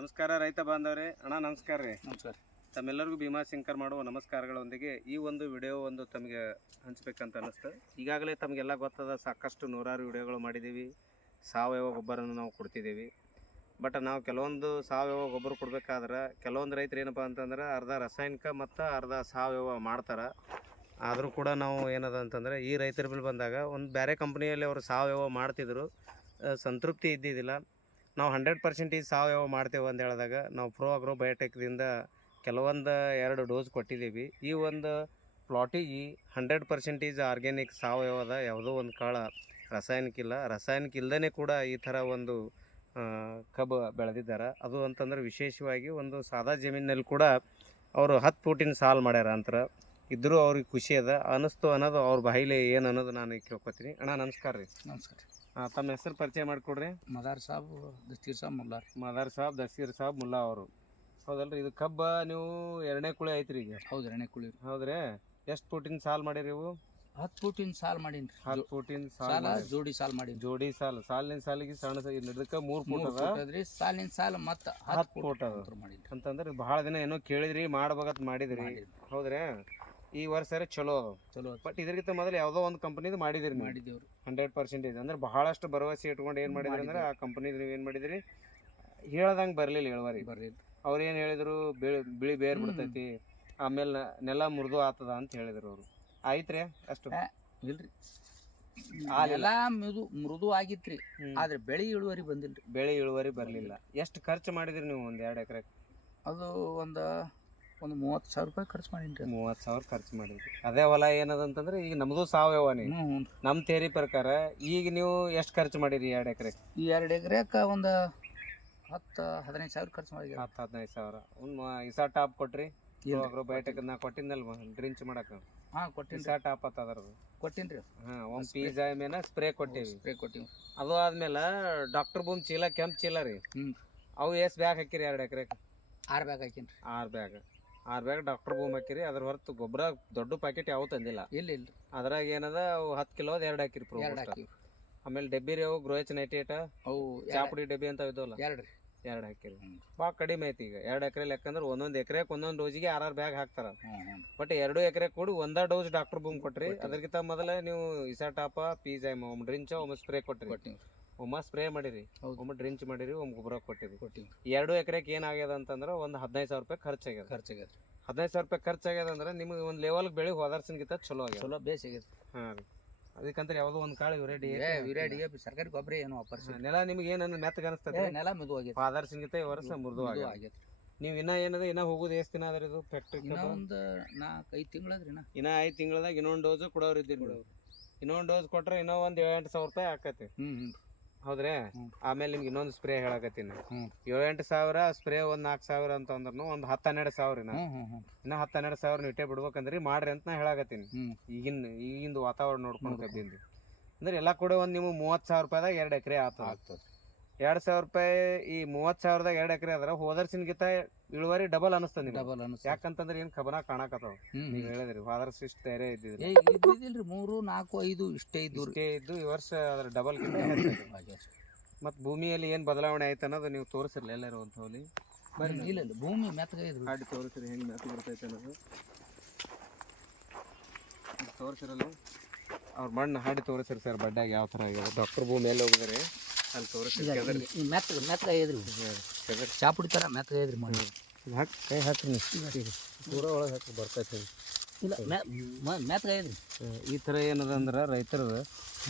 ನಮಸ್ಕಾರ ರೈತ ಬಾಂಧವ್ರೆ. ಅಣ್ಣ ನಮಸ್ಕಾರ ರೀ. ನಮಸ್ಕಾರ ತಮ್ಮೆಲ್ಲರಿಗೂ ಭೀಮಾಶಂಕರ್ ಮಾಡುವ ನಮಸ್ಕಾರಗಳೊಂದಿಗೆ ಈ ಒಂದು ವಿಡಿಯೋ ಒಂದು ತಮಗೆ ಹಂಚ್ಬೇಕಂತ ಅನ್ನಿಸ್ತು ಈಗಾಗಲೇ ತಮಗೆಲ್ಲ ಗೊತ್ತದ ಸಾಕಷ್ಟು ನೂರಾರು ವಿಡಿಯೋಗಳು ಮಾಡಿದ್ದೀವಿ. ಸಾವಯವ ಗೊಬ್ಬರನ ನಾವು ಕೊಡ್ತಿದ್ದೀವಿ. ಬಟ್ ನಾವು ಕೆಲವೊಂದು ಸಾವಯವ ಗೊಬ್ಬರ ಕೊಡಬೇಕಾದ್ರೆ ಕೆಲವೊಂದು ರೈತರು ಏನಪ್ಪ ಅಂತಂದ್ರೆ ಅರ್ಧ ರಾಸಾಯನಿಕ ಮತ್ತು ಅರ್ಧ ಸಾವಯವ ಮಾಡ್ತಾರೆ. ಆದರೂ ಕೂಡ ನಾವು ಏನದ ಅಂತಂದರೆ ಈ ರೈತರ ಬಿಲ್ ಬಂದಾಗ ಒಂದು ಬೇರೆ ಕಂಪ್ನಿಯಲ್ಲಿ ಅವರು ಸಾವಯವ ಮಾಡ್ತಿದ್ರು. ಸಂತೃಪ್ತಿ ಇದ್ದಿದ್ದಿಲ್ಲ. ನಾವು ಹಂಡ್ರೆಡ್ ಪರ್ಸೆಂಟೇಜ್ ಸಾವಯವ ಮಾಡ್ತೇವೆ ಅಂತ ಹೇಳಿದಾಗ ನಾವು ಪ್ರೋ ಅಗ್ರೋ ಬಯೋಟೆಕ್ದಿಂದ ಕೆಲವೊಂದು ಎರಡು ಡೋಸ್ ಕೊಟ್ಟಿದ್ದೀವಿ. ಈ ಒಂದು ಪ್ಲಾಟಿಗೆ ಹಂಡ್ರೆಡ್ ಪರ್ಸೆಂಟೇಜ್ ಆರ್ಗ್ಯಾನಿಕ್ ಸಾವಯವದ ಯಾವುದೋ ಒಂದು ಕಾಳ ರಾಸಾಯನಿಕ ಇಲ್ಲ. ರಾಸಾಯನಿಕ ಇಲ್ಲದೇ ಕೂಡ ಈ ಥರ ಒಂದು ಕಬ್ಬು ಬೆಳೆದಿದ್ದಾರೆ. ಅದು ಅಂತಂದ್ರೆ ವಿಶೇಷವಾಗಿ ಒಂದು ಸಾದಾ ಜಮೀನಲ್ಲಿ ಕೂಡ ಅವರು ಹತ್ತು ಫೂಟಿನ ಸಾಲು ಮಾಡ್ಯಾರ ಅಂತರ. ಇದ್ದರೂ ಅವ್ರಿಗೆ ಖುಷಿ ಅದ. ಅನ್ನಿಸ್ತು ಅನ್ನೋದು ಅವ್ರ ಬಾಯಿಲೆ ಏನು ಅನ್ನೋದು ನಾನು ಕೇಳ್ಕೊತೀನಿ. ಅಣ್ಣ, ನಮಸ್ಕಾರ ರೀ. ನಮಸ್ಕಾರ. ತಮ್ಮ ಹೆಸರು ಪರಿಚಯ ಮಾಡಿಕೊಡ್ರಿ. ಮದಾರ್ ಸಾಬ್ ದಸ್ತೀರ್ ಸಾಬ್ ಮುಲ್ಲಾ ಮದಾರ್ ಸಾಬ್ ದಸ್ತೀರ್ ಸಾಬ್ ಮುಲ್ಲಾ ಅವರು. ಹೌದಲ್ರಿ ಇದು ಕಬ್ಬ ನೀವು ಎರಡನೇ ಕುಳಿ ಐತ್ರಿ ಈಗ? ಹೌದು ಎರಡನೇ ಕುಳಿ ಹೌದ್ರಿ ಎಷ್ಟು ಫೂಟಿನ ಸಾಲ್ ಮಾಡಿರಿ ಇವು? ಹತ್ತು ಫೂಟಿನ ಸಾಲ್ ಮಾಡೀನಿ ಹತ್ತು ಫೂಟಿನ ಸಾಲ ಸಾಲ ಜೋಡಿ ಸಾಲ್ ಮಾಡಿ ಜೋಡಿ ಸಾಲ್ ಸಾಲಿನ ಸಾಲಿಗೆ ಸಣ್ಣ ಇದಕ್ಕ ಮೂರು ಫೂಟ್ ಮೂರು ಅದ? ಫೂಟ್ ಅದ್ರಿ ಸಾಲಿನ ಸಾಲ ಮತ್ತ ಹತ್ತು ಫೂಟ್ ಫೂಟ್ ಅದ. ಮಾಡೀನಿ ಅಂತಂದ್ರೆ ಬಹಳ ದಿನ ಏನೋ ಕೇಳಿದ್ರಿ ಮಾಡ್ಬೇಕಂತ ಮಾಡಿದ್ರಿ. ಹೌದ್ರಿ. ಈ ವರ್ಷ ಚಲೋ ಚಲೋ ಬಟ್ ಇದಕ್ಕಿಂತ ಮೊದಲು ಯಾವುದೋ ಒಂದು ಕಂಪನಿದು ಮಾಡಿದಿರಿ ಮಾಡಿದೇವ್ರಿ ಹಂಡ್ರೆಡ್ ಪರ್ಸೆಂಟೇಜ್ ಅಂದ್ರೆ ಬಹಳಷ್ಟು ಭರವಸೆ ಇಟ್ಕೊಂಡು ಏನು ಮಾಡಿದ್ರಿ ಅಂದ್ರೆ ಆ ಕಂಪನಿದು ನೀವು ಏನು ಮಾಡಿದ್ರಿ? ಹೇಳ್ದಂಗೆ ಬರಲಿಲ್ಲ ಇಳುವರಿ. ಬರ್ರಿ ಅವ್ರು ಏನು ಹೇಳಿದ್ರು? ಬಿಳಿ ಬಿಳಿ ಬೇರ್. ಬಿಡ್ತೈತಿ. ಆಮೇಲೆ ನೆಲ ಮೃದು ಆತದ ಅಂತ ಹೇಳಿದ್ರು ಅವರು. ಆಯ್ತ್ರಿ ಅಷ್ಟು. ಇಲ್ರಿ. ಎಲ್ಲ ಮೃದು ಮೃದು ಆಗಿತ್ರಿ. ಆದ್ರೆ ಬೆಳೆ ಇಳುವರಿ ಬಂದಿಲ್ರಿ. ಬೆಳೆ ಇಳುವರಿ ಬರಲಿಲ್ಲ. ಎಷ್ಟು ಖರ್ಚು ಮಾಡಿದ್ರಿ ನೀವು ಒಂದು ಎರಡು ಎಕರೆ ಅದು ಒಂದು ಒಂದು ಮೂವತ್ತು ಸಾವಿರ ರೂಪಾಯಿ ಖರ್ಚು ಮಾಡೀನಿ ರೀ ಮೂವತ್ತು ಸಾವಿರ ಖರ್ಚು ಮಾಡಿದ್ರಿ. ಅದೇ ಹೊಲ ಏನದ ಅಂತಂದ್ರೆ ಈಗ ನಮ್ದು ಹ್ಞೂ ಹ್ಞೂ ನಮ್ಮ ತೇರಿ ಪ್ರಕಾರ ಈಗ ನೀವು ಎಷ್ಟು ಖರ್ಚು ಮಾಡಿರಿ ಎರಡು ಎಕರೆ ಈ ಎರಡು ಎಕರೆಕ ಒಂದು ಹತ್ತು ಹದಿನೈದು ಸಾವಿರ ಖರ್ಚು ಮಾಡಿದ್ರಿ ಹತ್ತು ಹದಿನೈದು ಸಾವಿರ. ಒಂದು ಇಸಾ ಟಾಪ್ ಕೊಟ್ರಿ. ಅಗ್ರೋ ಬಯೋಟೆಕ್ ನಾ ಕೊಟ್ಟಿದ್ದಲ್ವ ಡ್ರಿಂಚ್ ಮಾಡಕ್ಕೆ. ಹಾಂ ಕೊಟ್ಟಿನಿ ಇಸಾ ಟಾಪ್ ಆತ ಅದರದು ಕೊಟ್ಟಿನಿ ರೀ ಹಾಂ ಒಂದು ಪೀಜಾ ಮೇಲೆ ಸ್ಪ್ರೇ ಕೊಟ್ಟಿವಿ. ಸ್ಪ್ರೇ ಕೊಟ್ಟಿವಿ. ಅದು ಆದ್ಮೇಲೆ ಡಾಕ್ಟರ್ ಬೂಮ್ ಚೀಲ ಕೆಂಪು ಚೀಲ ರೀ. ಹ್ಞೂ ಅವು ಎಷ್ಟು ಬ್ಯಾಗ್ ಹಾಕಿರಿ ಎರಡು ಎಕರೆ ಆರು ಬ್ಯಾಗ್ ಹಾಕೀನಿ ರೀ ಆರು ಬ್ಯಾಗ್. ಆರು ಬ್ಯಾಗ್ ಡಾಕ್ಟರ್ ಬೂಮ್ ಹಾಕಿರಿ ಅದ್ರ ಹೊರತು ಗೊಬ್ಬರ ದೊಡ್ಡ ಪ್ಯಾಕೆಟ್ ಯಾವ ತಂದಿಲ್ಲ. ಇಲ್ಲ ಇಲ್ಲ. ಅದ್ರಾಗ ಏನದ ಹತ್ತು ಕಿಲೋದ ಎರಡು ಹಾಕಿರಿ ಎರಡು ಆಮೇಲೆ ಡಬ್ಬಿ ರೀ ಅವು ಗ್ರೋಹೆಚ್ ನೈಟಿ ಏಟ ಅವು ಚಾಪುಡಿ ಡಬ್ಬಿ ಅಂತ ಇದ್ದವಲ್ಲ? ಎರಡು ರೀ ಎರಡು ಹಾಕಿರಿ. ಭಾಳ ಕಡಿಮೆ ಐತಿ ಈಗ. ಎರಡು ಎಕರೆ ಯಾಕಂದ್ರೆ ಒಂದೊಂದು ಎಕರೆಗೆ ಒಂದೊಂದು ಡೋಸಿಗೆ ಆರಾರು ಬ್ಯಾಗ್ ಹಾಕ್ತಾರ. ಬಟ್ ಎರಡು ಎಕರೆ ಕೂಡಿ ಒಂದ ಡೋಸ್ ಡಾಕ್ಟರ್ ಬೂಮ್ ಕೊಟ್ರಿ. ಅದಕ್ಕಿಂತ ಮೊದಲೇ ನೀವು ಇಸಾಟಾಪ ಪೀಜಾ ಒಮ್ಮೆ ಡ್ರಿಂಚ ಒಮ್ಮೆ ಸ್ಪ್ರೇ ಕೊಟ್ರಿ ಒಮ್ಮೆ ಸ್ಪ್ರೇ ಮಾಡಿರಿ ಒಮ್ಮ ಡ್ರಿಂಚ್ ಮಾಡಿರಿ ಒಮ್ಮ ಗೊಬ್ಬರ ಕೊಟ್ಟಿರಿ. ಕೊಟ್ಟಿವಿ. ಎರಡು ಎಕರೆಗೆ ಏನಾಗ್ಯದ ಅಂತಂದ್ರೆ ಒಂದು ಹದಿನೈದು ಸಾವಿರ ರೂಪಾಯಿ ಖರ್ಚಾಗ್ಯದ. ಖರ್ಚಾಗ್ಯದ. ಹದಿನೈದು ಸಾವಿರ ರೂಪಾಯಿ ಖರ್ಚಾಗ್ಯದ ಅಂದ್ರೆ ನಿಮಗೆ ಒಂದು ಲೆವೆಲ್ ಬೆಳೆ ಹೋದಾರ್ಸಿನ್ಗಿಂತ ಚಲೋ ಆಗ್ಯದ. ಚಲೋ ಬೇಸ್ ಹಾಂ ರೀ. ಅದಕ್ಕಂತ ಯಾವುದೋ ಒಂದು ಕಾಳು ರೆಡಿ ಏ ವಿರಾಡಿ ಸರ್ಕಾರಿ ಗೊಬ್ಬರ ಏನು ವಾಪರ್ಸಿ ನೆಲ ನಿಮ್ಗೆ ಏನನ್ನ ಮೆತ್ತಗೆ ಅನಿಸ್ತದೆ ನೆಲ ಮೆದು ಆಗೈತೆ ಫಾದರ್ಸಿನ್ಗಿಂತ ಈ ವರ್ಷ ಮೃದು ಆಗ್ಯದ. ಆಗೈತೆ ನೀವು ಇನ್ನ ಏನದ ಇನ್ನ ಹೋಗುದು ಎಷ್ಟು ದಿನ ಅದ್ರ ಇದು ಫ್ಯಾಕ್ಟ್ರಿ ಇನ್ನ ಒಂದು ನಾಲ್ಕು ಐದು ತಿಂಗಳದ್ರಿ ಇನ್ನ. ಐದು ತಿಂಗಳದಾಗ ಇನ್ನೊಂದು ಡೋಸ್ ಕೊಡೋರು ಇದ್ದೀರಿ ಇನ್ನೊಂದು ಡೋಸ್ ಕೊಟ್ರೆ ಇನ್ನೂ ಒಂದು ಏಳೆಂಟು ಸಾವಿರ ರೂಪಾಯಿ ಆಕತಿ. ಹ್ಞೂ ಹ್ಞೂ ಹೌದ್ರಿ? ಆಮೇಲೆ ನಿಮ್ಗೆ ಇನ್ನೊಂದು ಸ್ಪ್ರೇ ಹೇಳಕತ್ತೀನಿ. ಏಳೆಂಟು ಸಾವಿರ ಸ್ಪ್ರೇ ಒಂದ್ ನಾಲ್ಕು ಸಾವಿರ ಅಂತ ಅಂದ್ರೂ ಒಂದು ಹತ್ತು ಹನ್ನೆರಡು ಸಾವಿರ ಇನ್ನ ಹತ್ತು ಹನ್ನೆರಡು ಸಾವಿರ ನೀವು ಇಟ್ಟೆ ಬಿಡ್ಬೇಕಂದ್ರಿ ಮಾಡ್ರಿ ಅಂತ ನಾ ಹೇಳಕತ್ತೀನಿ. ಈಗಿನ್ ಈಗಿಂದು ವಾತಾವರಣ ನೋಡ್ಕೊಂಡು ನೋಡ್ಕೊಂಡು. ಕಬ್ಬಿಂದು ಅಂದ್ರೆ ಎಲ್ಲಾ ಕೂಡ ಒಂದು ನಿಮ್ಗೆ ಮೂವತ್ತು ಸಾವಿರ ರೂಪಾಯಿದಾಗ ಎರಡು ಎಕರೆ ಆತ ಆಗ್ತದೆ ಎರಡು ಸಾವಿರ ರೂಪಾಯಿ ಈ ಮೂವತ್ ಸಾವಿರದಾಗ ಎರಡು ಎಕರೆ ಅದ್ರ ಹೋದರ್ಸಿನ್ಗಿಂತ ಇಳುವರಿ ಡಬಲ್ ಅನಿಸ್ತದೆ ನಿಮ್ಗೆ. ಡಬಲ್ ಅನಿಸ್ತದೆ. ಯಾಕಂತಂದ್ರೆ ಏನ್ ಕಬನ ಕಾಣಕತ್ತಾವ. ನೀವು ಹೇಳಿದ್ರಿ ಹೋದರ್ಸ ಇಷ್ಟು ತಯಾರೇ ಇದ್ದಿದ್ರಿ. ಏ ಇದ್ದಿದ್ದಿಲ್ರಿ ಮೂರು ನಾಲ್ಕು ಐದು ಇಷ್ಟೇ ಇದ್ದು ಇಷ್ಟೇ ಇದ್ದು ಈ ವರ್ಷ ಅದ್ರ ಡಬಲ್ ಮತ್ ಭೂಮಿಯಲ್ಲಿ ಏನ್ ಬದಲಾವಣೆ ಆಯ್ತು ಅನ್ನೋದು ನೀವು ತೋರಿಸಿರ್ಲಿ ಎಲ್ಲರೂ ಒಂದು ಹೋಲಿ. ಇಲ್ಲ ಇಲ್ಲ ಭೂಮಿ ಮೆತ್ತಗೆ ಇದ್ರಿ. ಹಾಡಿ ತೋರಿಸ್ರಿ ಹೆಂಗ್ ಮ್ಯಾತ್ ಬರ್ತೈತೆ ಅನ್ನೋದು. ತೋರಿಸಿರಲ್ಲ. ಅವ್ರ ಮಣ್ಣು ಹಾಡಿ ತೋರಿಸ್ರಿ ಸರ್ ಬಡ್ಡಾಗ ಯಾವ ಥರ ಆಗಿದೆ. ಡಾಕ್ಟರ್ ಭೂಮಿ ಎಲ್ಲಿ ಹೋಗಿದಾರೆ. ಅಲ್ಲಿ ತೋರಿಸಿ ಮೆತ್ತಗೆ ಮೆತ್ತಗೆ ಕೆದರಿ ಚಾಪುಡಿ ಥರ ಮೆತ್ತಗೆ ಐದ್ರಿ ಮಾಡಿ ಹಾಕಿ ಕೈ ಹಾಕ್ರಿ ದೂರ ಪೂರ ಒಳಗೆ ಹಾಕಿ ಬರ್ತೈತೆ ಇಲ್ಲ ಮೆತ್ತಗೆ ಐದ್ರಿ ಈ ಥರ ಏನದ ಅಂದ್ರೆ ರೈತರದು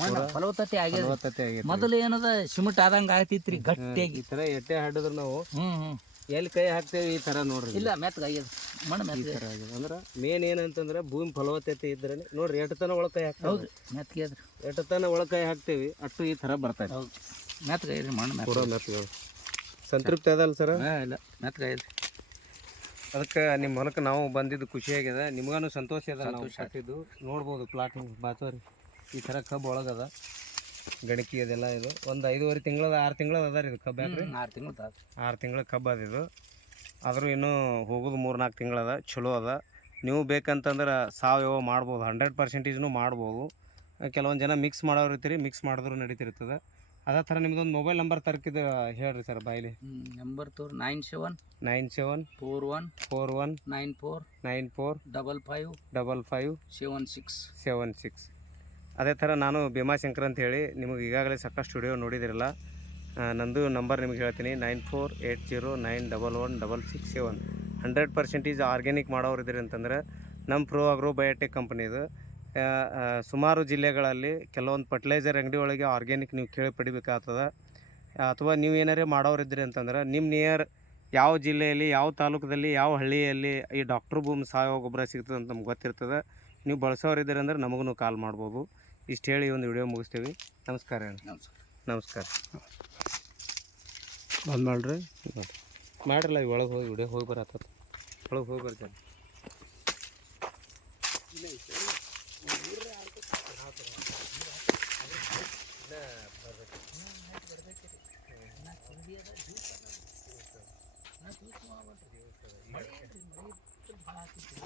ಮಣ್ಣು ಫಲವತ್ತತೆ ಆಗ್ಯದ ಫಲವತ್ತತೆ ಆಗಿದೆ ಮೊದಲು ಏನದ ಸಿಮೆಂಟ್ ಆದಂಗ ಆಗ್ತಿತ್ರಿ ಗಟ್ಟಿಯಾಗಿ. ಈ ಥರ ಎಟ್ಟೆ ಹಾಡಿದ್ರೆ ನಾವು ಹ್ಮ್ ಹ್ಮ್. ಎಲ್ಲಿ ಕೈ ಹಾಕ್ತೇವೆ ಈ ಥರ ನೋಡ್ರಿ. ಇಲ್ಲ ಮೆತ್ತಗೆ ಆಗ್ಯದ. ಮಣ್ಣು ಮೆತ್ತಗೆ. ಆಗಿದೆ ಅಂದ್ರೆ ಮೇನ್ ಏನಂತಂದ್ರೆ ಭೂಮಿ ಫಲವತ್ತತೆ ಇದ್ರೆ ನೋಡ್ರಿ ಎಟ್ಟತನ ತನ ಒಳಗೆ ಕೈ ಹಾಕ್ತೇವೆ. ಹೌದು ಮೆತ್ತಗೆ ಎಟ್ಟತನ ಒಳಗೆ ಕೈ ಹಾಕ್ತೇವಿ ಅಷ್ಟು ಈ ಥರ ಬರ್ತೈತೆ. ಹೌದು. ಮೆತ್ತಗೆ ರೀ ಮಣ್ಣು ಪೂರ ಮೆತ್ತಗೆ ಮೆತ್ತಗಳು ಸಂತೃಪ್ತಿ ಅದಲ್ಲ ಸರ್? ಹಾ, ಇಲ್ಲ ಮೆತ್ತಗೆ ಐತಿ ಅದಕ್ಕೆ ನಿಮ್ಮ ಹೊಲಕ್ಕೆ ನಾವು ಬಂದಿದ್ದು ಖುಷಿಯಾಗಿದೆ ನಿಮ್ಗಾನು ಸಂತೋಷ ಅದ ನಾವು ಸಾಕಿದ್ದು ನೋಡ್ಬೋದು ಪ್ಲಾಟ್ ಬಾತೋರಿ. ಈ ಥರ ಕಬ್ಬು ಒಳಗದ. ಗಣಕಿ ಅದೆಲ್ಲ ಇದು. ಒಂದು ಐದೂವರೆ ತಿಂಗಳದ ಆರು ತಿಂಗಳದ ಅದ ರೀ ಇದು ಕಬ್ಬು ಯಾಕೆ ಆರು ತಿಂಗಳು ಆರು ತಿಂಗಳ ಕಬ್ಬು ಅದ ಇದು. ಆದರೂ ಇನ್ನೂ ಹೋಗೋದು ಮೂರು ನಾಲ್ಕು ತಿಂಗಳದ ಚಲೋ ಅದ. ನೀವು ಬೇಕಂತಂದ್ರೆ ಸಾವಯವ ಮಾಡ್ಬೋದು. ಹಂಡ್ರೆಡ್ ಪರ್ಸೆಂಟೇಜ್ನು ಮಾಡ್ಬೋದು. ಕೆಲವೊಂದು ಜನ ಮಿಕ್ಸ್ ಮಾಡೋರು ಇರ್ತೀರಿ ಮಿಕ್ಸ್ ಮಾಡಿದ್ರು ನಡೀತಿರ್ತದೆ. ಅದೇ ಥರ ನಿಮ್ದೊಂದು ಮೊಬೈಲ್ ನಂಬರ್ ತರ್ಕಿದ ಹೇಳ್ರಿ ಸರ್ ಬಾಯ್ಲಿ. ನಂಬರ್ ತೋರ್ nine seven nine seven four one four one nine four nine four double five double five seven six seven six ಅದೇ ಥರ ನಾನು ಭೀಮಾಶಂಕರ್ ಅಂತ ಹೇಳಿ ನಿಮಗೆ ಈಗಾಗಲೇ ಸಾಕಷ್ಟು ಸ್ಟುಡಿಯೋ ನೋಡಿದಿರಲ್ಲ ನಂದು ನಂಬರ್ ನಿಮಗೆ ಹೇಳ್ತೀನಿ nine four eight zero nine double one double six seven hundred percentage organic ಮಾಡೋರು ಇದ್ದೀರಿ ಅಂತಂದ್ರೆ ನಮ್ಮ ಪ್ರೋ ಆಗ್ರೋ ಬಯೋಟೆಕ್ ಕಂಪ್ನಿದು ಆ, ಆ, ಸುಮಾರು ಜಿಲ್ಲೆಗಳಲ್ಲಿ ಕೆಲವೊಂದು ಫರ್ಟಿಲೈಸರ್ ಅಂಗಡಿ ಒಳಗೆ ಆರ್ಗ್ಯಾನಿಕ್ ನೀವು ಕೇಳಿ ಪಡಿಬೇಕಾಗ್ತದೆ ಅಥವಾ ನೀವು ಏನಾರೇ ಮಾಡೋರು ಇದ್ರಿ ಅಂತಂದ್ರೆ ನಿಮ್ಮ ನಿಯರ್ ಯಾವ ಜಿಲ್ಲೆಯಲ್ಲಿ ಯಾವ ತಾಲೂಕದಲ್ಲಿ ಯಾವ ಹಳ್ಳಿಯಲ್ಲಿ ಈ ಡಾಕ್ಟ್ರ್ ಭೂಮಿ ಸಾವಯವ ಗೊಬ್ಬರ ಸಿಗ್ತದೆ ಅಂತ ನಮ್ಗೆ ಗೊತ್ತಿರ್ತದೆ. ನೀವು ಬಳಸೋರಿದ್ದೀರಿ ಅಂದ್ರೆ ನಮಗೂ ಕಾಲ್ ಮಾಡ್ಬೋದು. ಇಷ್ಟು ಹೇಳಿ ಒಂದು ವಿಡಿಯೋ ಮುಗಿಸ್ತೀವಿ. ನಮಸ್ಕಾರ ನಮಸ್ಕಾರ. ಬಂದ್ ಮಾಡ್ರಿ. ಮಾಡಿರಲ್ಲ ಒಳಗೆ ಹೋಗಿ ವಿಡಿಯೋ ಹೋಗಿ ಬರತ್ತ ಒಳಗೆ ಹೋಗಿ ಬರ್ತೀನಿ ಮಳೆ ಮಳೆ ಭಾಳ ಆಗ್ತಿತ್ತು